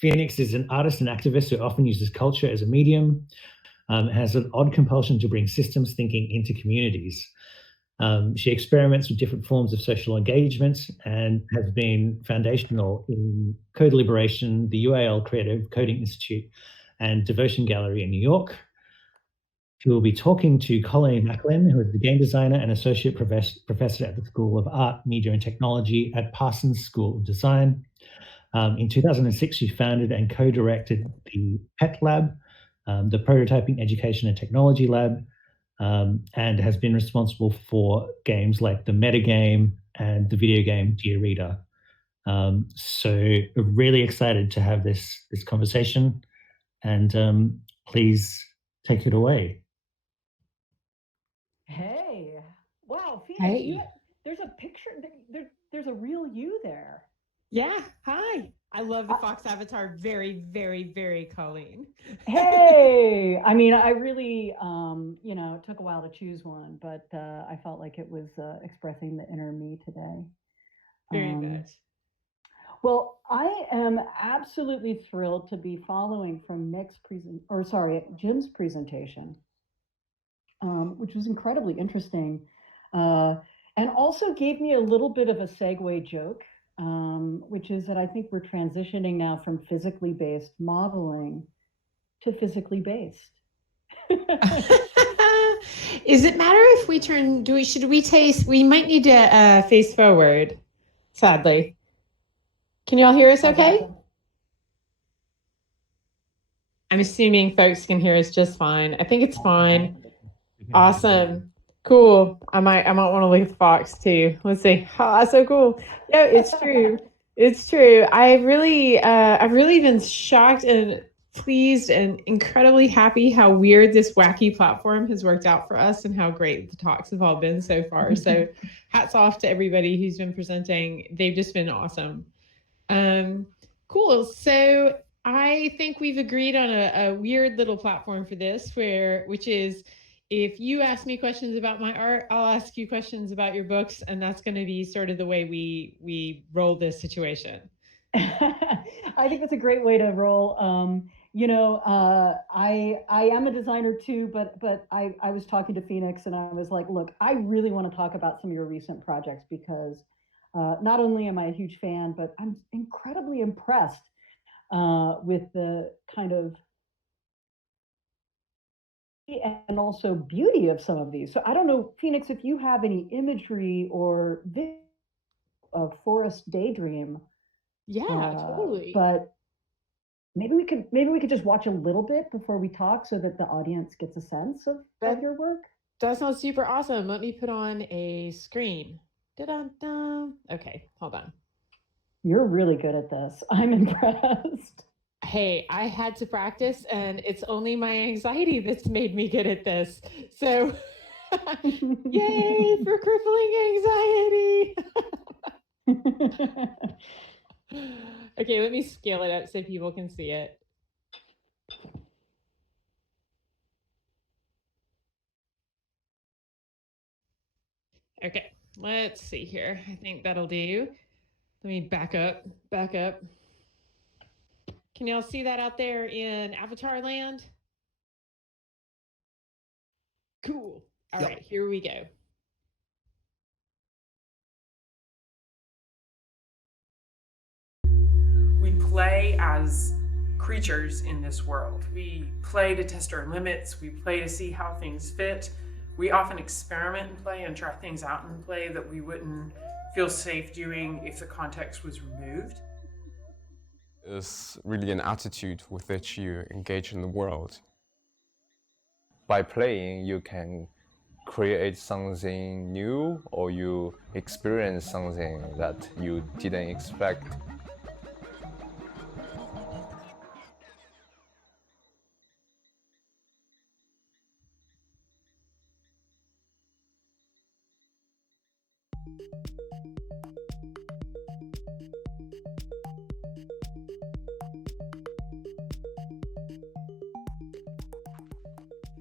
Phoenix is an artist and activist who often uses culture as a medium, has an odd compulsion to bring systems thinking into communities. She experiments with different forms of social engagement and has been foundational in Code Liberation, the UAL Creative Coding Institute, and Devotion Gallery in New York. She will be talking to Colleen Macklin, who is the game designer and associate professor at the School of Art, Media and Technology at Parsons School of Design. In 2006, she founded and co-directed the PETLab, the Prototyping Education and Technology Lab, and has been responsible for games like the Metagame and the video game Iterate. So really excited to have this conversation, and please take it away. Hey, wow, Phoenix, Hey. there's a picture, there's a real you there. Yeah, hi. I love the Fox avatar. Very, very, very Colleen. Hey, I mean, I really, it took a while to choose one, but I felt like it was expressing the inner me today. Very much. Well, I am absolutely thrilled to be following from Jim's presentation, which was incredibly interesting, and also gave me a little bit of a segue joke, which is that I think we're transitioning now from physically based modeling to physically based. Is it matter if we turn? Should we taste? We might need to face forward. Sadly, can you all hear us? Okay. I'm assuming folks can hear us just fine. I think it's fine. Awesome. Cool. I might want to look at the Fox too. Let's see. Oh, that's so cool. Yeah, it's true. It's true. I've really been shocked and pleased and incredibly happy how weird this wacky platform has worked out for us and how great the talks have all been so far. So hats off to everybody who's been presenting. They've just been awesome. Cool. So I think we've agreed on a weird little platform for this, which is if you ask me questions about my art, I'll ask you questions about your books, and that's going to be sort of the way we roll this situation. I think that's a great way to roll. I am a designer too, but I was talking to Phoenix and I was like, look, I really want to talk about some of your recent projects because not only am I a huge fan, but I'm incredibly impressed with the kind of and also beauty of some of these. So I don't know, Phoenix, if you have any imagery or video of Forest Daydream. Yeah, totally. But maybe we could just watch a little bit before we talk so that the audience gets a sense of your work. That sounds super awesome. Let me put on a screen. Da-da-da. Okay, hold on. You're really good at this. I'm impressed. Hey, I had to practice, and it's only my anxiety that's made me good at this. So, yay for crippling anxiety. Okay, let me scale it up so people can see it. Okay, let's see here. I think that'll do. Let me back up. Can y'all see that out there in Avatar land? Cool. All right, here we go. We play as creatures in this world. We play to test our limits. We play to see how things fit. We often experiment in play and try things out in play that we wouldn't feel safe doing if the context was removed. It's really an attitude with which you engage in the world. By playing, you can create something new or you experience something that you didn't expect.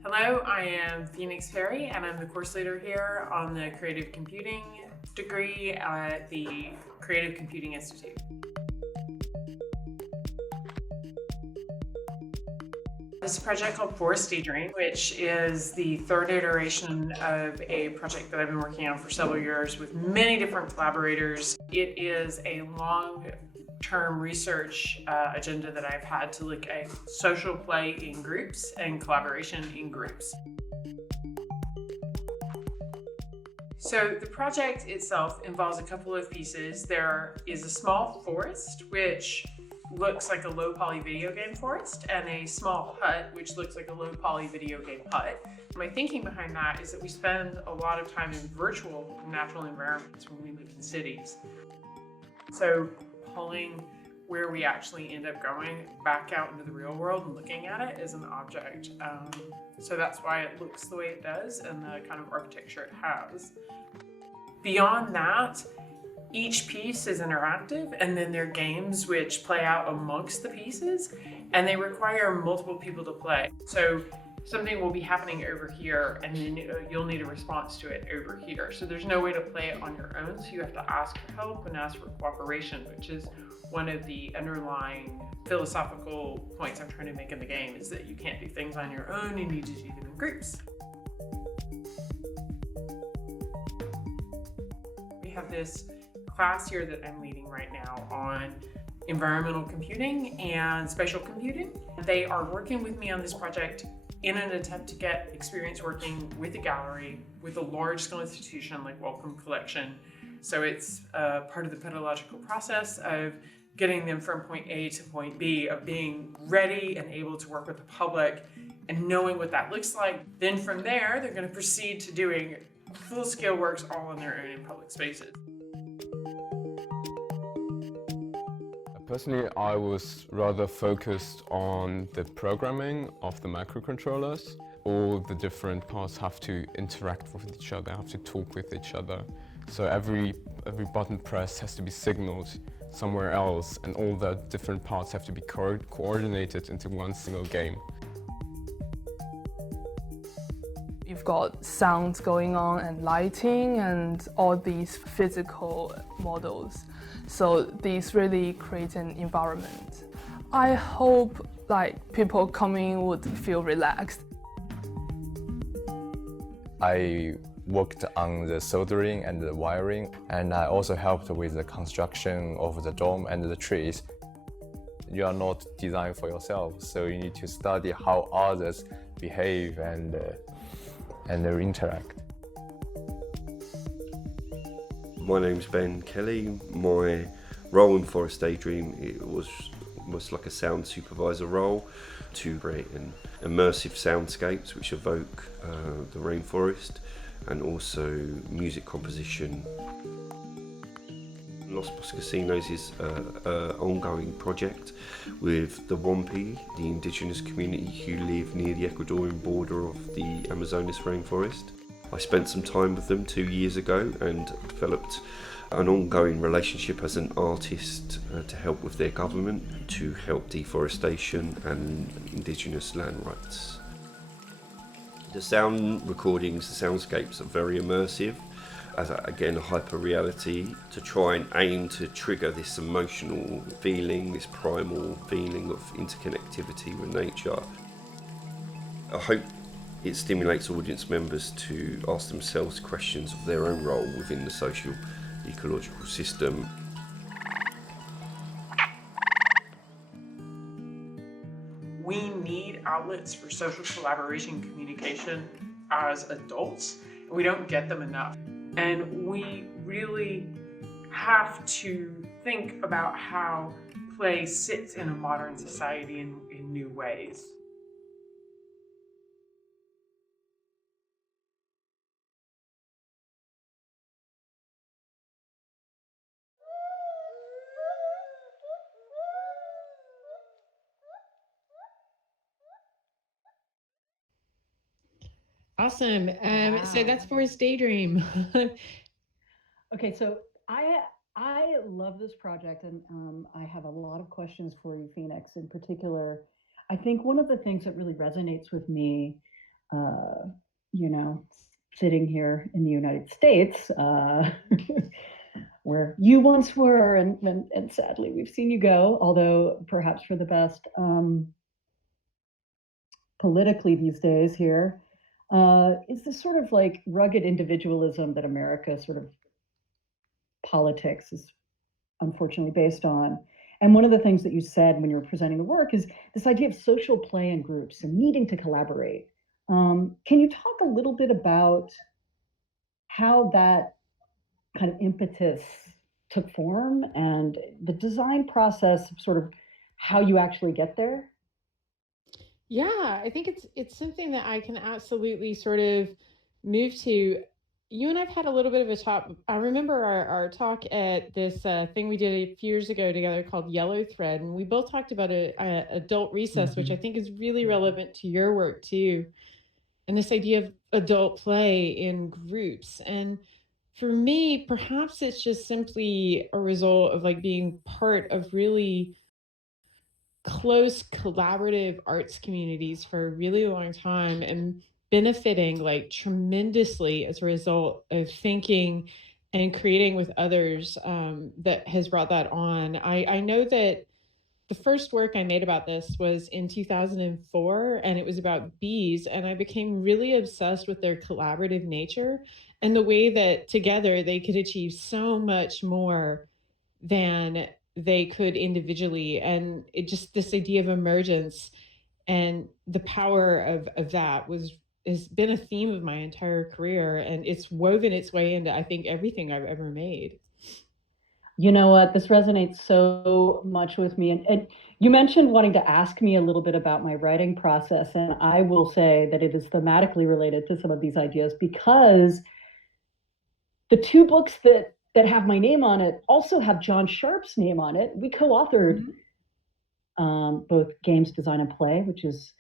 Hello, I am Phoenix Perry, and I'm the course leader here on the Creative Computing degree at the Creative Computing Institute. This project called Forest Daydream, which is the third iteration of a project that I've been working on for several years with many different collaborators. It is a long-term research agenda that I've had to look at social play in groups and collaboration in groups. So the project itself involves a couple of pieces. There is a small forest, which looks like a low poly video game forest, and a small hut, which looks like a low poly video game hut. My thinking behind that is that we spend a lot of time in virtual natural environments when we live in cities. So pulling where we actually end up going back out into the real world and looking at it as an object. So that's why it looks the way it does and the kind of architecture it has. Beyond that, each piece is interactive, and then there are games which play out amongst the pieces, and they require multiple people to play. So something will be happening over here, and then you'll need a response to it over here. So there's no way to play it on your own, so you have to ask for help and ask for cooperation, which is one of the underlying philosophical points I'm trying to make in the game, is that you can't do things on your own, you need to do them in groups. We have this class here that I'm leading right now on environmental computing and spatial computing. They are working with me on this project in an attempt to get experience working with a gallery, with a large-scale institution like Wellcome Collection. So it's part of the pedagogical process of getting them from point A to point B, of being ready and able to work with the public and knowing what that looks like. Then from there, they're going to proceed to doing full-scale works all on their own in public spaces. Personally, I was rather focused on the programming of the microcontrollers. All the different parts have to interact with each other, have to talk with each other. So every button press has to be signaled somewhere else, and all the different parts have to be coordinated into one single game. You've got sounds going on and lighting and all these physical models. So these really create an environment. I hope people coming would feel relaxed. I worked on the soldering and the wiring, and I also helped with the construction of the dome and the trees. You are not designed for yourself, so you need to study how others behave and interact. My name's Ben Kelly. My role in Forest Daydream, it was almost like a sound supervisor role to create an immersive soundscapes which evoke the rainforest, and also music composition. Los Bosquecinos is an ongoing project with the Wampi, the indigenous community who live near the Ecuadorian border of the Amazonas rainforest. I spent some time with them 2 years ago and developed an ongoing relationship as an artist to help with their government, to help deforestation and indigenous land rights. The sound recordings, the soundscapes are very immersive, as again a hyper-reality, to try and aim to trigger this emotional feeling, this primal feeling of interconnectivity with nature. I hope it stimulates audience members to ask themselves questions of their own role within the social ecological system. We need outlets for social collaboration communication as adults. We don't get them enough. And we really have to think about how play sits in a modern society in new ways. Awesome. So that's Forest Daydream. Okay, so I love this project, and I have a lot of questions for you, Phoenix, in particular. I think one of the things that really resonates with me, sitting here in the United States, where you once were, and sadly we've seen you go, although perhaps for the best. politically these days here, is this sort of like rugged individualism that America sort of politics is unfortunately based on. And one of the things that you said when you were presenting the work is this idea of social play in groups and needing to collaborate. Can you talk a little bit about how that kind of impetus took form and the design process, sort of how you actually get there? Yeah, I think it's something that I can absolutely sort of move to. You and I've had a little bit of a talk. I remember our talk at this thing we did a few years ago together called Yellow Thread, and we both talked about a adult recess, which I think is really relevant to your work too, and this idea of adult play in groups. And for me, perhaps it's just simply a result of like being part of really close collaborative arts communities for a really long time and benefiting like tremendously as a result of thinking and creating with others, that has brought that on. I know that the first work I made about this was in 2004, and it was about bees. And I became really obsessed with their collaborative nature and the way that together they could achieve so much more than they could individually. And it just, this idea of emergence and the power of that has been a theme of my entire career, and it's woven its way into I think everything I've ever made. You know what? This resonates so much with me. And you mentioned wanting to ask me a little bit about my writing process. And I will say that it is thematically related to some of these ideas because the two books that have my name on it also have John Sharp's name on it. We co-authored both Games Design and Play, which is,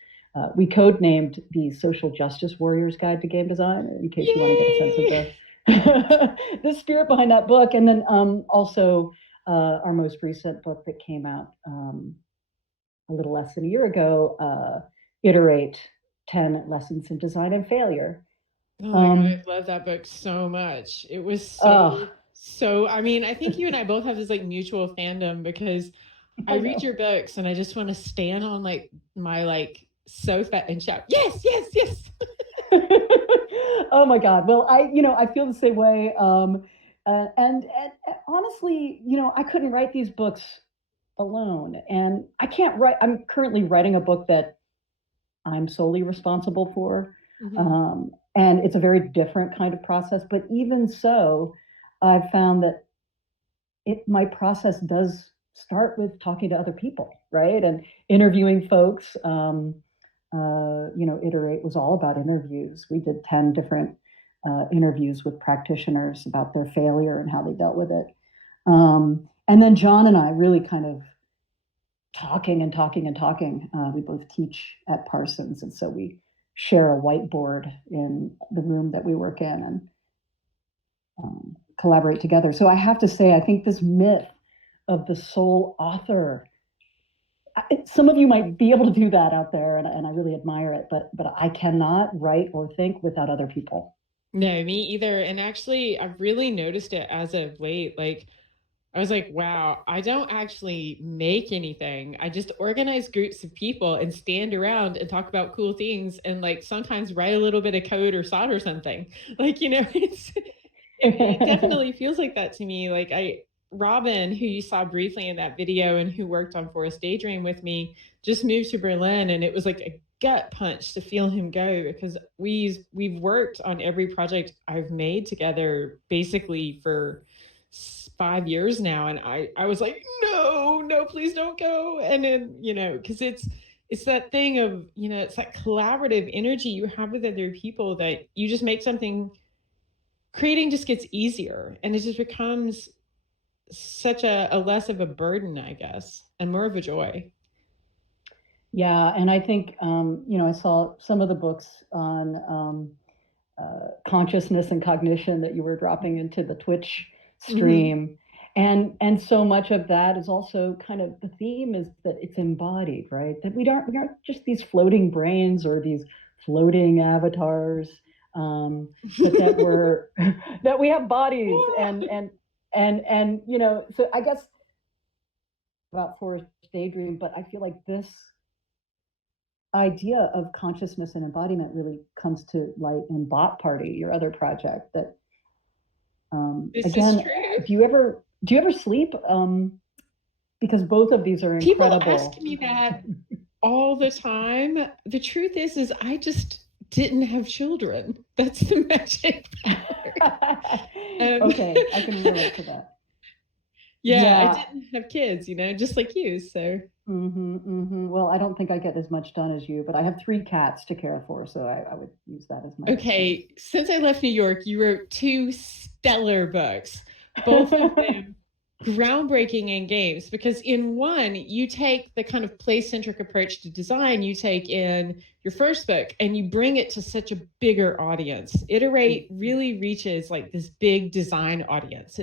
we codenamed the Social Justice Warrior's Guide to Game Design, in case you want to get a sense of the spirit behind that book. And then also our most recent book that came out a little less than a year ago, Iterate, 10 Lessons in Design and Failure. Oh my God, I love that book so much. It was so, I mean, I think you and I both have this like mutual fandom because I read your books and I just want to stand on like my like sofa and shout, yes, yes, yes. Oh my God. Well, I feel the same way. And honestly, I couldn't write these books alone, and I can't write. I'm currently writing a book that I'm solely responsible for. And it's a very different kind of process, but even so, I've found that my process does start with talking to other people, right? And interviewing folks. Iterate was all about interviews. We did 10 different interviews with practitioners about their failure and how they dealt with it. And then John and I really kind of talking and talking and talking. We both teach at Parsons, and so we share a whiteboard in the room that we work in and collaborate together. So I have to say, I think this myth of the sole author, some of you might be able to do that out there, and I really admire it, but I cannot write or think without other people. No, me either. And actually, I've really noticed it as of late. Like, I was like, wow, I don't actually make anything. I just organize groups of people and stand around and talk about cool things and like sometimes write a little bit of code or solder something. Like, it definitely feels like that to me. Like Robin, who you saw briefly in that video and who worked on Forest Daydream with me, just moved to Berlin, and it was like a gut punch to feel him go because we've worked on every project I've made together basically for 5 years now, and I was like, no, please don't go. And then because it's that thing of it's that collaborative energy you have with other people that you just make something. Creating just gets easier, and it just becomes such a less of a burden, I guess, and more of a joy. Yeah, and I think I saw some of the books on consciousness and cognition that you were dropping into the Twitch stream. And so much of that is also kind of the theme is that it's embodied, right? That we aren't just these floating brains or these floating avatars, but that we have bodies and so I guess about Forest Daydream, but I feel like this idea of consciousness and embodiment really comes to light in Bot Party, your other project. That This again, is true. do you ever sleep? Because both of these are incredible. People ask me that all the time. The truth is I just didn't have children. That's the magic part. Okay, I can relate to that. Yeah, I didn't have kids, you know, just like you. So. Well, I don't think I get as much done as you, but I have 3 cats to care for, so I would use that as my. Okay, since I left New York, you wrote 2 stellar books, both of them groundbreaking in games, because in one, you take the kind of play-centric approach to design you take in your first book, and you bring it to such a bigger audience. Iterate really reaches like this big design audience.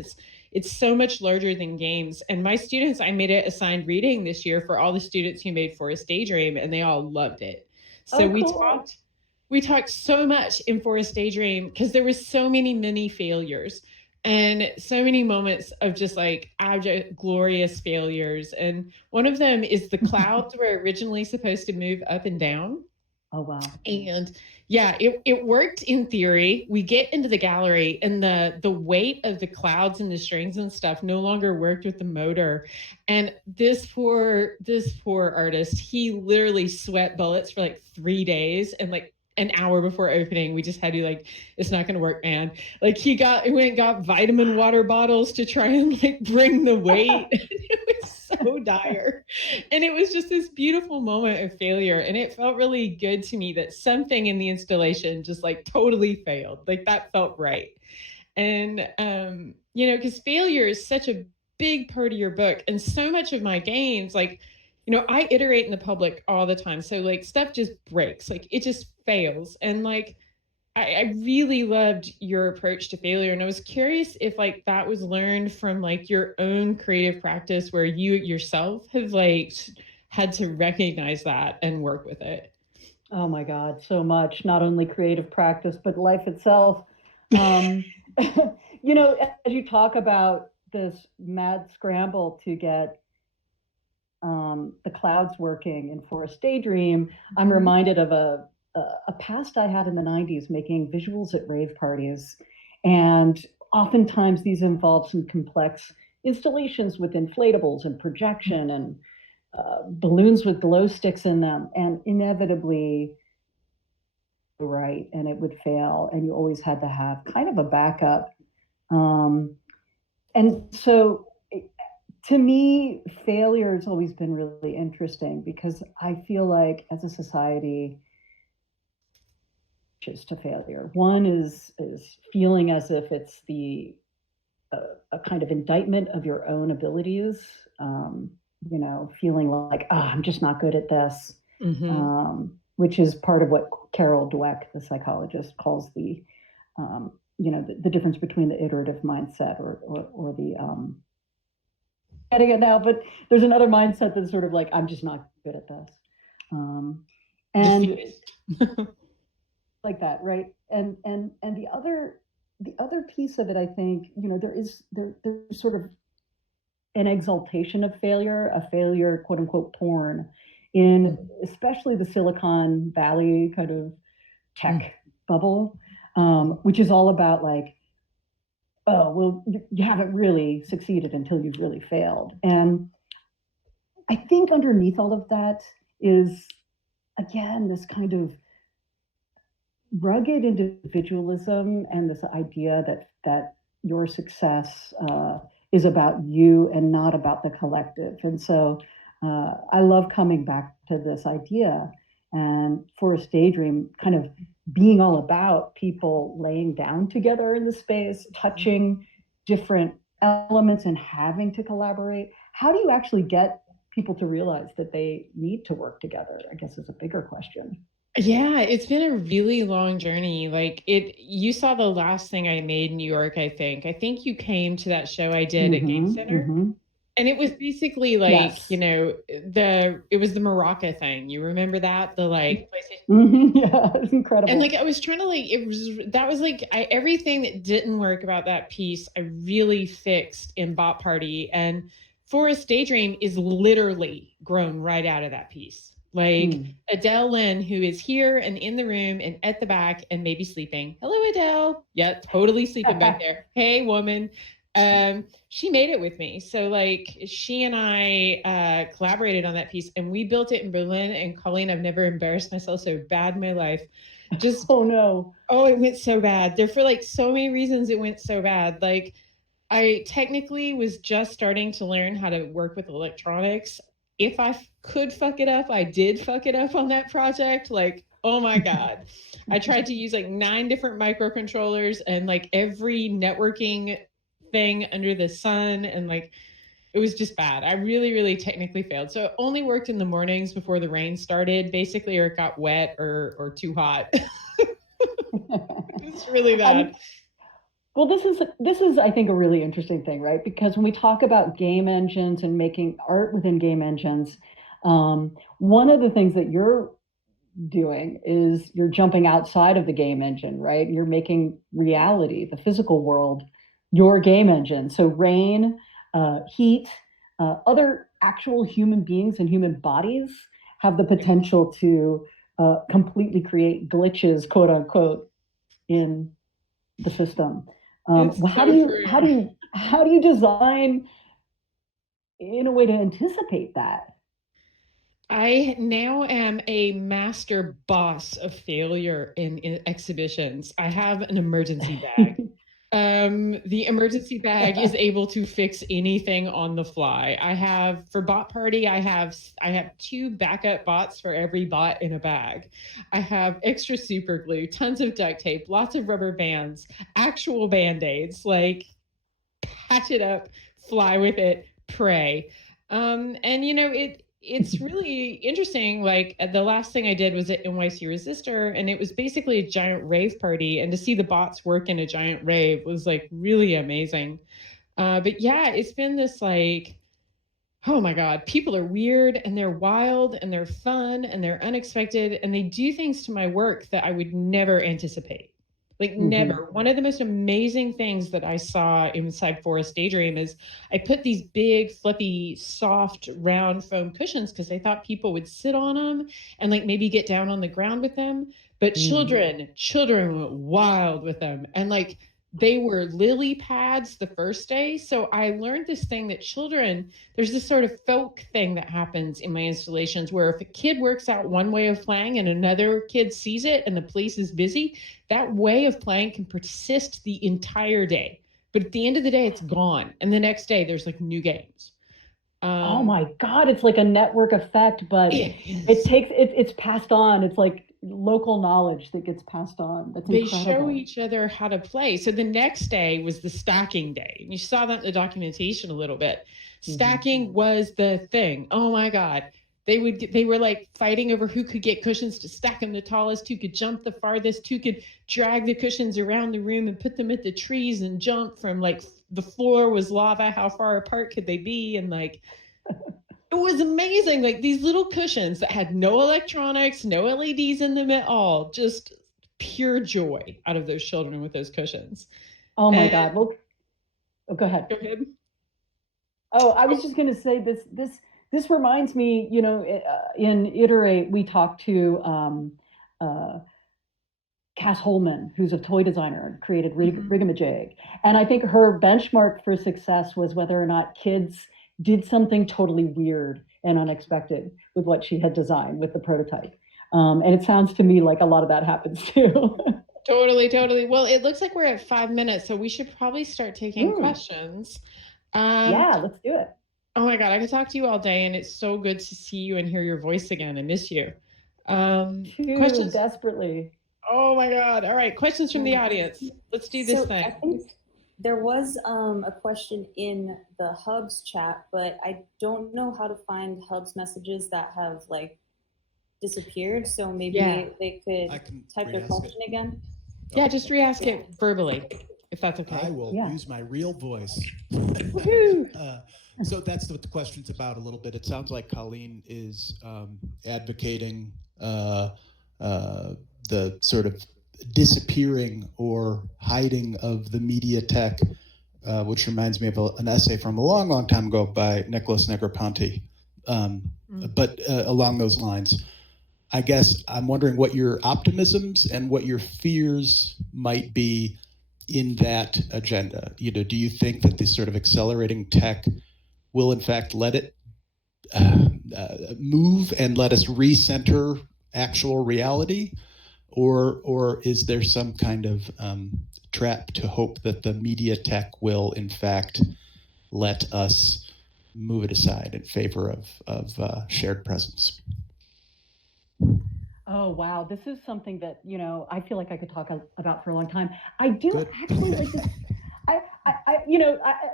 It's so much larger than games. And my students, I made it assigned reading this year for all the students who made Forest Daydream, and they all loved it. So cool. we talked so much in Forest Daydream because there was so many mini failures and so many moments of just like abject, glorious failures. And one of them is the clouds were originally supposed to move up and down. Oh, wow. And yeah, it worked in theory. We get into the gallery and the weight of the clouds and the strings and stuff no longer worked with the motor. And this poor artist, he literally sweat bullets for like 3 days, and like an hour before opening, we just had to like, it's not going to work, man. Like he went and got vitamin water bottles to try and like bring the weight. It was so dire. And it was just this beautiful moment of failure. And it felt really good to me that something in the installation just like totally failed. Like that felt right. And, you know, because failure is such a big part of your book. And so much of my games, like, you know, I iterate in the public all the time. So like stuff just breaks, like it just fails. And like, I really loved your approach to failure. And I was curious if like that was learned from like your own creative practice where you yourself have like had to recognize that and work with it. Oh my God, so much, not only creative practice, but life itself. You know, as you talk about this mad scramble to get the clouds working in Forest Daydream, I'm reminded of a past I had in the 90s making visuals at rave parties. And oftentimes these involve some complex installations with inflatables and projection and balloons with glow sticks in them. And inevitably, right, and it would fail. And you always had to have kind of a backup. And so to me, failure has always been really interesting because I feel like as a society, to failure. One is feeling as if it's a kind of indictment of your own abilities. You know, feeling like, I'm just not good at this, which is part of what Carol Dweck, the psychologist, calls the, you know, the difference between the iterative mindset or the getting it now. But there's another mindset that's sort of like, I'm just not good at this, and. Like that, right? And the other piece of it, I think, you know, there's sort of an exaltation of failure, a failure, quote unquote, porn, in especially the Silicon Valley kind of tech bubble, which is all about like, oh, well, you haven't really succeeded until you've really failed. And I think underneath all of that is, again, this kind of rugged individualism and this idea that your success is about you and not about the collective. And so I love coming back to this idea, and Forest Daydream kind of being all about people laying down together in the space, touching different elements and having to collaborate. How do you actually get people to realize that they need to work together, I guess, is a bigger question. Yeah, it's been a really long journey. Like you saw the last thing I made in New York, I think. I think you came to that show I did at Game Center. And it was basically like, yes, you know, it was the Maraca thing. You remember that? The like PlayStation. Yeah, it's incredible. And like I was trying to like, everything that didn't work about that piece, I really fixed in Bot Party. And Forest Daydream is literally grown right out of that piece. Like Adele Lynn, who is here and in the room and at the back and maybe sleeping. Hello, Adele. Yeah, totally sleeping back there. Hey, woman. She made it with me. So like she and I collaborated on that piece, and we built it in Berlin. And Colleen, I've never embarrassed myself so bad in my life. Just oh no. Oh, it went so bad. There for like so many reasons it went so bad. Like I technically was just starting to learn how to work with electronics. If I could fuck it up, I did fuck it up on that project. Like, oh my God. I tried to use like 9 different microcontrollers and like every networking thing under the sun, and like it was just bad. I really, really technically failed. So it only worked in the mornings before the rain started, basically, or it got wet or too hot. It's really bad. Well, this is I think a really interesting thing, right? Because when we talk about game engines and making art within game engines, one of the things that you're doing is you're jumping outside of the game engine, right? You're making reality, the physical world, your game engine. So rain, heat, other actual human beings and human bodies have the potential to completely create glitches, quote unquote, in the system. How do you design in a way to anticipate that? I now am a master boss of failure in exhibitions. I have an emergency bag. The emergency bag is able to fix anything on the fly. I have, for bot party, I have 2 backup bots for every bot in a bag. I have extra super glue, tons of duct tape, lots of rubber bands, actual Band-Aids, like patch it up, fly with it, pray. And you know, it's really interesting. Like the last thing I did was at NYC Resistor, and it was basically a giant rave party. And to see the bots work in a giant rave was like really amazing. But yeah, it's been this like, oh my God, people are weird and they're wild and they're fun and they're unexpected. And they do things to my work that I would never anticipate. Like never. One of the most amazing things that I saw inside Forest Daydream is I put these big, fluffy, soft, round foam cushions because I thought people would sit on them and like maybe get down on the ground with them. But children went wild with them. And like they were lily pads the first day. So I learned this thing that children, there's this sort of folk thing that happens in my installations where if a kid works out one way of playing and another kid sees it and the place is busy, that way of playing can persist the entire day. But at the end of the day, it's gone. And the next day there's like new games. Oh my God, it's like a network effect, but it's passed on. It's like local knowledge that gets passed on. That's incredible. They show each other how to play. So the next day was the stacking day. And you saw that in the documentation a little bit. Stacking was the thing. Oh my God. They were like fighting over who could get cushions to stack them the tallest, who could jump the farthest, who could drag the cushions around the room and put them at the trees and jump from like the floor was lava. How far apart could they be? And like, it was amazing. Like these little cushions that had no electronics, no LEDs in them at all, just pure joy out of those children with those cushions. Oh my God. Well, go ahead. Go ahead. Oh, I was just going to say this reminds me, you know, in Iterate, we talked to Cass Holman, who's a toy designer and created Rigamajig. And I think her benchmark for success was whether or not kids did something totally weird and unexpected with what she had designed with the prototype. And it sounds to me like a lot of that happens too. Totally. Well, it looks like we're at 5 minutes, so we should probably start taking questions. Yeah, let's do it. Oh my God, I could talk to you all day, and it's so good to see you and hear your voice again. I miss you. Questions desperately. Oh my God. All right, questions from the audience. Let's do this thing. I think there was a question in the Hubs chat, but I don't know how to find Hubs messages that have like disappeared. So maybe they could type their question again. Yeah, just re-ask it verbally, if that's okay. I will use my real voice. So that's what the question's about a little bit. It sounds like Colleen is advocating the sort of disappearing or hiding of the media tech, which reminds me of an essay from a long time ago by Nicholas Negroponte But along those lines, I guess I'm wondering what your optimisms and what your fears might be in that agenda. Do you think that this sort of accelerating tech will in fact let it move and let us recenter actual reality? Or is there some kind of trap to hope that the media tech will in fact let us move it aside in favor of shared presence? Oh, wow. This is something that, I feel like I could talk about for a long time. I do actually like this.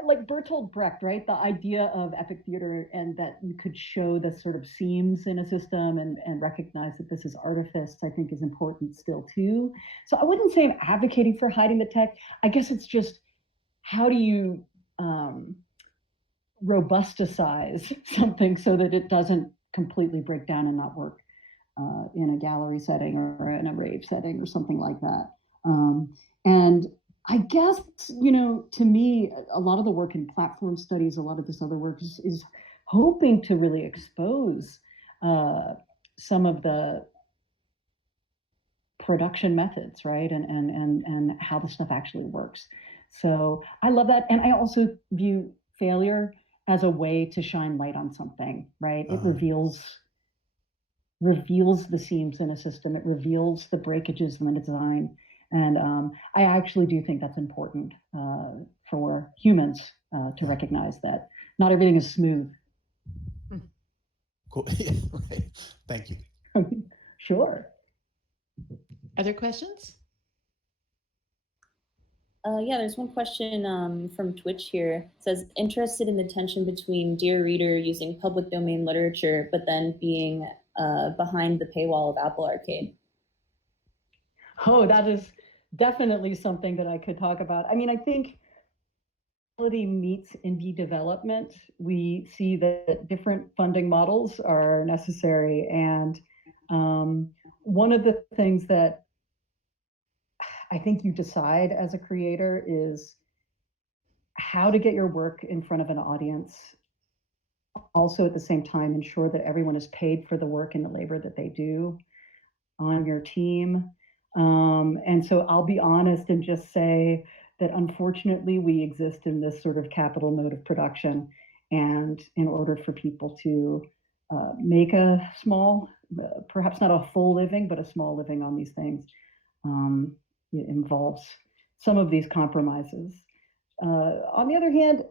Like Bertolt Brecht, right? The idea of epic theater and that you could show the sort of seams in a system and recognize that this is artifice, I think is important still too. So I wouldn't say I'm advocating for hiding the tech. I guess it's just, how do you robusticize something so that it doesn't completely break down and not work in a gallery setting or in a rave setting or something like that. And I guess, to me, a lot of the work in platform studies, a lot of this other work is hoping to really expose some of the production methods, right? And how the stuff actually works. So I love that. And I also view failure as a way to shine light on something, right? It reveals the seams in a system. It reveals the breakages in the design. And I actually do think that's important for humans to recognize that not everything is smooth. Cool. Right. Thank you. Sure. Other questions? Yeah, there's one question from Twitch here. It says, interested in the tension between Dear Reader using public domain literature, but then being behind the paywall of Apple Arcade. Oh, that is definitely something that I could talk about. I mean, I think quality meets indie development. We see that different funding models are necessary. And one of the things that I think you decide as a creator is how to get your work in front of an audience. Also, at the same time, ensure that everyone is paid for the work and the labor that they do on your team. And so I'll be honest and just say that unfortunately we exist in this sort of capital mode of production. And in order for people to make a small, perhaps not a full living, but a small living on these things, it involves some of these compromises. On the other hand,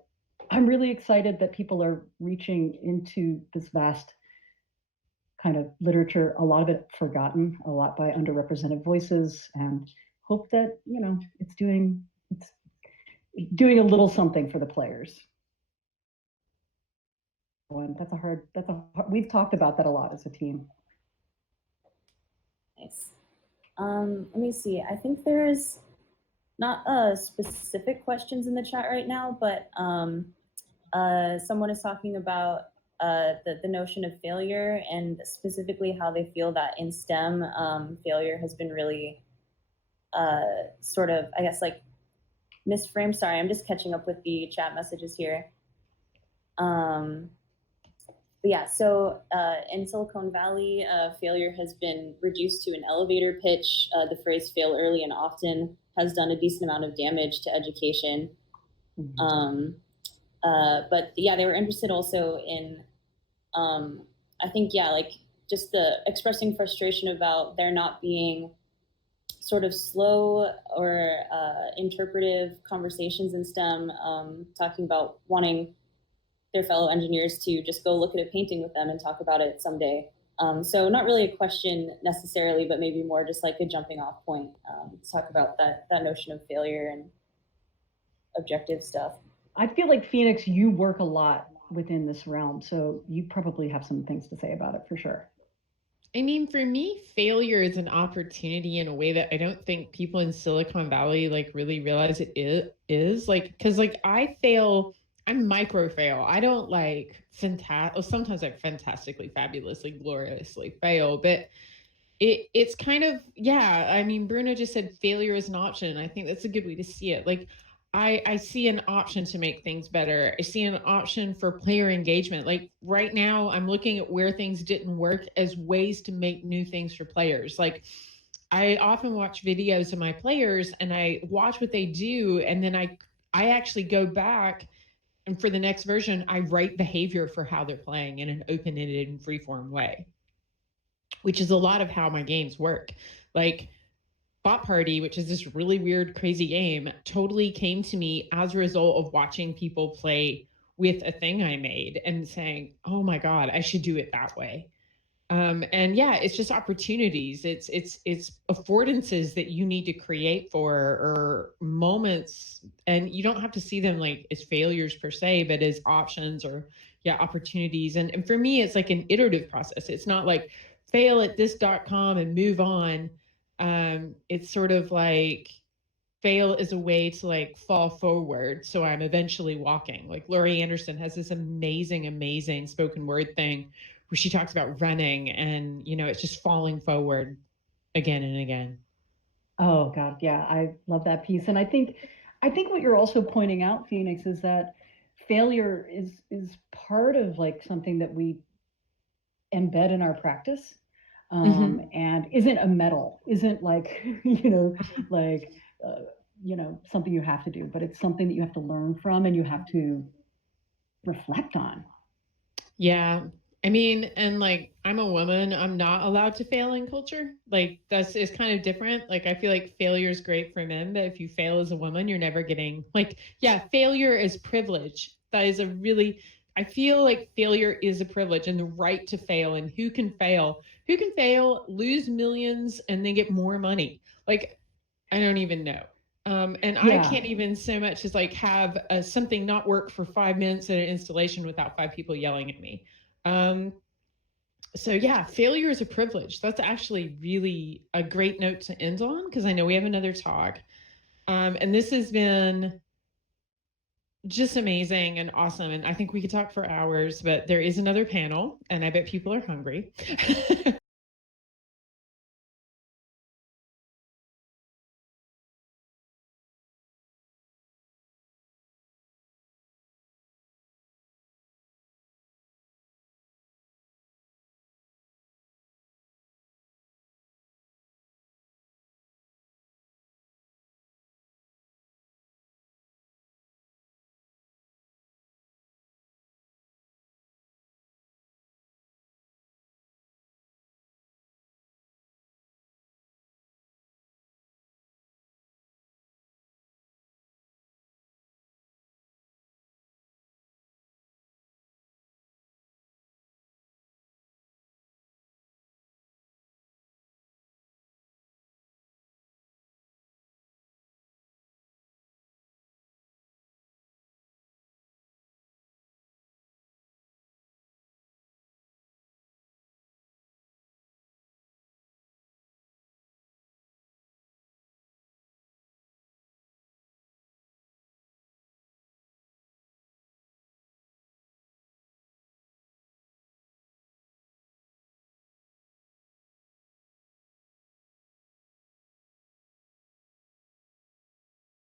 I'm really excited that people are reaching into this vast kind of literature, a lot of it forgotten, a lot by underrepresented voices, and hope that, it's doing a little something for the players. That's a hard, we've talked about that a lot as a team. Nice. Let me see. I think there's not specific questions in the chat right now, but someone is talking about the notion of failure and specifically how they feel that in STEM, failure has been really sort of, I guess, like misframed. Sorry, I'm just catching up with the chat messages here. But yeah, so in Silicon Valley, failure has been reduced to an elevator pitch. The phrase fail early and often has done a decent amount of damage to education. Mm-hmm. But yeah, they were interested also in, I think, yeah, like just the expressing frustration about there not being sort of slow or interpretive conversations in STEM, talking about wanting their fellow engineers to just go look at a painting with them and talk about it someday. So not really a question necessarily, but maybe more just like a jumping off point to talk about that notion of failure and objective stuff. I feel like, Phoenix, you work a lot within this realm, so you probably have some things to say about it for sure. I mean, for me, failure is an opportunity in a way that I don't think people in Silicon Valley like really realize it is. Like, because like I fail, I'm micro fail. I don't like sometimes I fantastically, fabulously, gloriously fail, but it's kind of, yeah, I mean, Bruno just said failure is an option. And I think that's a good way to see it. Like, I see an option to make things better. I see an option for player engagement. Like right now, I'm looking at where things didn't work as ways to make new things for players. Like I often watch videos of my players and I watch what they do, and then I actually go back, and for the next version, I write behavior for how they're playing in an open-ended and free-form way, which is a lot of how my games work. Like Bot Party, which is this really weird, crazy game, totally came to me as a result of watching people play with a thing I made and saying, oh my God, I should do it that way. And yeah, it's just opportunities. It's affordances that you need to create for, or moments, and you don't have to see them like as failures per se, but as options or opportunities. And for me, it's like an iterative process. It's not like fail at this.com and move on. It's sort of like fail is a way to like fall forward, so I'm eventually walking. Like Laurie Anderson has this amazing spoken word thing where she talks about running, and it's just falling forward again and again. Oh God, yeah, I love that piece. And I think what you're also pointing out, Phoenix, is that failure is part of like something that we embed in our practice. And isn't a medal, isn't like, like, something you have to do, but it's something that you have to learn from and you have to reflect on. Yeah. I mean, and like, I'm a woman, I'm not allowed to fail in culture. Like it's kind of different. Like, I feel like failure is great for men, but if you fail as a woman, you're never getting failure is privilege. That is I feel like failure is a privilege, and the right to fail, and who can fail, lose millions and then get more money. Like, I don't even know. And I can't even so much as like have something not work for 5 minutes in an installation without 5 people yelling at me. So yeah, failure is a privilege. That's actually really a great note to end on, because I know we have another talk. And this has been just amazing and awesome. And I think we could talk for hours, but there is another panel and I bet people are hungry.